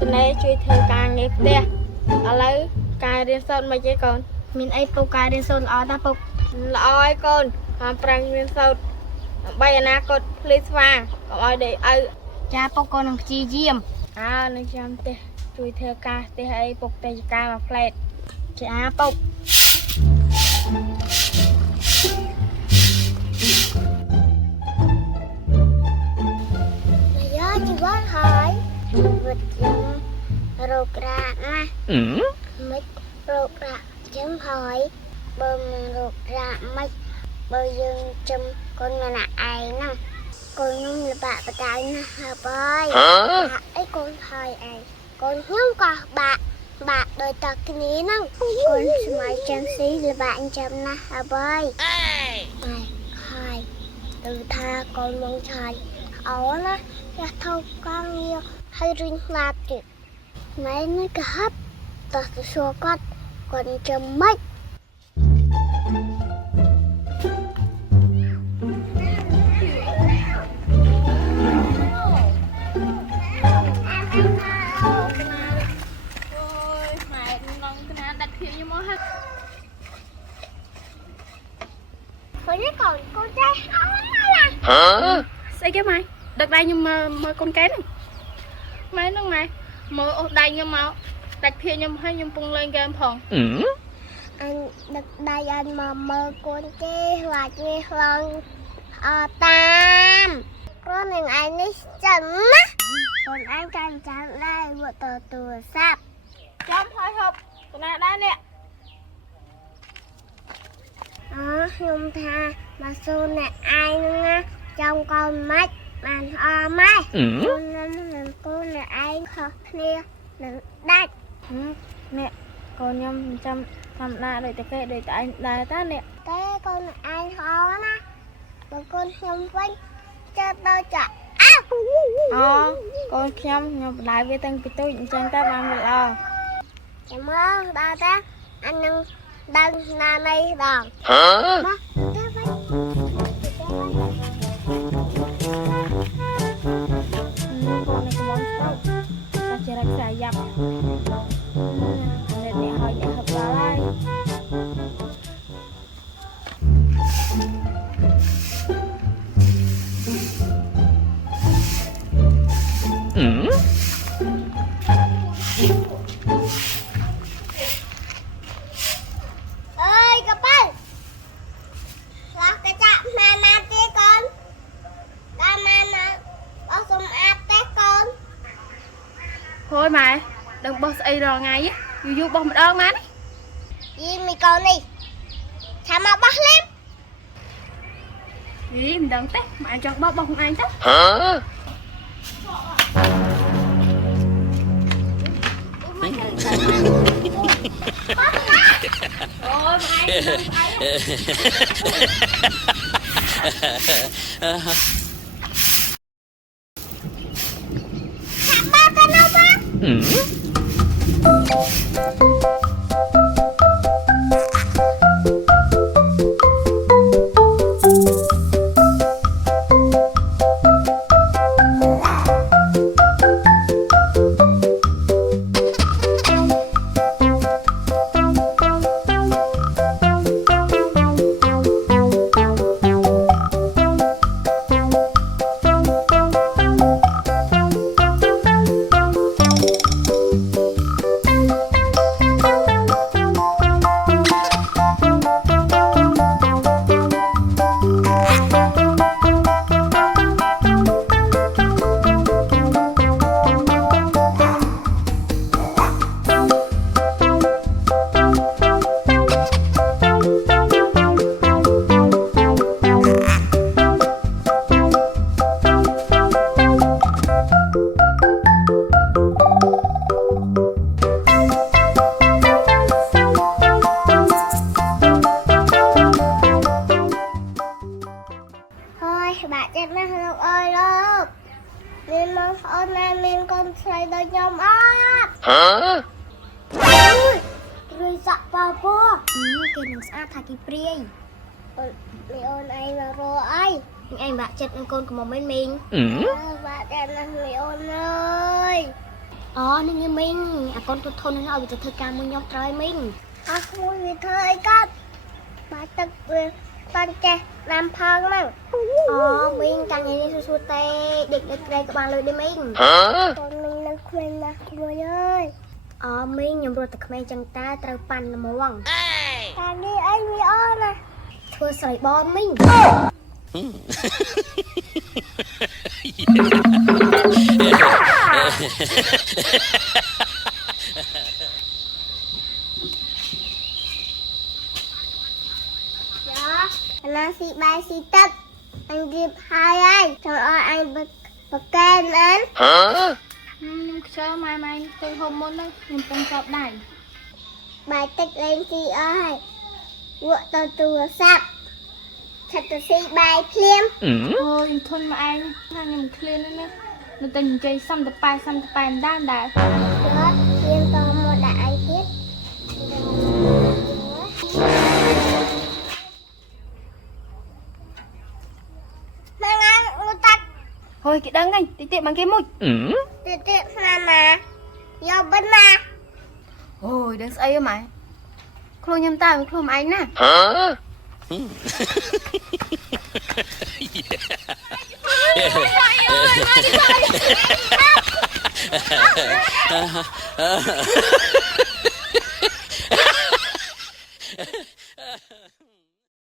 តនេជួយធ្វើការងារផ្ទះឥឡូវការរៀនសូត្រមិនទេកូនមានអីពុកការរៀនសូត្រល្អណាស់ពុកល្អហើយកូនតាមប្រាំងរៀនសូត្រដើម្បីអនាគតភ្លឺស្វាងកុំឲ្យដេកឪចាពុកកូននឹងព្យាយាមនឹងចាំទេជួយធ្វើការផ្ទះអីពុកតែការមួយផ្លែតចាពុកជីវ៉ាន់ហើយវិទ្យារោគរ៉ាណាមិនរោគរ៉ាចឹងហើយបើមិនរោគរ៉ាមិនបើយើងចំកូនម្នាក់ឯងហ្នឹងកូនខ្ញុំលបាក់បដៅណាស់ហើយអីកូនហើយឯងកូនខ្ញុំក៏បាក់ដោយតគ្នាហ្នឹងកូនស្មៃចាំស៊ីលបាក់ចាំណាស់ហើយហើយទៅថាកូនមកឆាយអោណាយ៉ាថោកងយកហើយរិញណាត់ទៀតម៉ែនេះក៏ហាប់តោះទៅសួរគាត់ចាំម៉េចcon trai không là hả sao cái mày đợt đây nhưng mà con cái này mấy nó mày mà đây nhưng mà đặt kia nhưng hay nhưng bung lên game phòng anh đợt đây anh mà mơ con cái là cái lần tam con này anh ấy chậm á còn anh chẳng đây một tờ sáp trong hơi hộp tụi này đây nè nhung tha mà xô này ai nữa trong con mắt bàn ho mai con nên cô này ai khó kia đừng đạch nè con nhung trăm na để cái để tại đại ta nè cái con này ai khó na rồi con nhung vinh cho tôi chả con nhung lại với tân cái tôi chân ta làm được rồi cảm ơn ba ta anh nâng đang na đây đòn hả cara sayap nenek hanya kepala ơi kapal lah kecap mana teh con ta mana osum ate con thôi mà đừng boss ai rồi ngay á dù bông một ơn má gì mày con đi sao mà bắt lên gì mình đừng tết mà cho bông không ai tết hả ôi mày bạn chết nóលោកអើយលោកមានមកប្អូនណាមានកូនស្រីដូចខ្ញុំអត់ហ៎ព្រាយសាក់ប៉ាពោគេនឹងស្អាតថាគេព្រាយអូនឯងមករកអីឯងបាក់ចិត្តនឹងកូនកំមុំមិនមីងបាក់ចិត្តណាស់មីអូនអើយ នេះងាយមីងអាកូនទៅធននឹងឲ្យវាទៅធ្វើការមួយខ្ញុំត្រូវឲ្យមីងអត់មួយវាធ្វើអីកាត់បាទឹកវាតាំងចេះដាំផងហ្នឹងមីងកាំងនេះសួរតែเด็กក្រែក៏បានលុយដែរមីងកូនមីងនៅក្មេងណាស់ក្មួយអើយមីងខ្ញុំរត់តែក្មេងចឹងតាត្រូវប៉ាន់ល្មងតានេះអីវាអត់ណាធ្វើស្រីបនមីងណាស៊ីបាយស៊ីទឹកអញរៀបហើយចង់ឲ្យអញបកែនអានខ្ញុំខ្ជិលម៉ែទៅហូបមុនខ្ញុំពងចប់ដៃបាយទឹកលេងស៊ីអស់ហើយវក់ទៅទូរស័ព្ទឆាត់ទៅស៊ីបាយភ្លាមអូយធន់មកឯងថាខ្ញុំឃ្លានណានៅតែនិយាយសំតប៉ែដែរដែរអត់ឈាមតមកដាក់ឯងទៀតThôi cái đấng anh, tiện bằng cái mùi tiện mà do bên mà Ôi đấng ấy á mày Khô nhâm ta với khô mà anh nè Hả?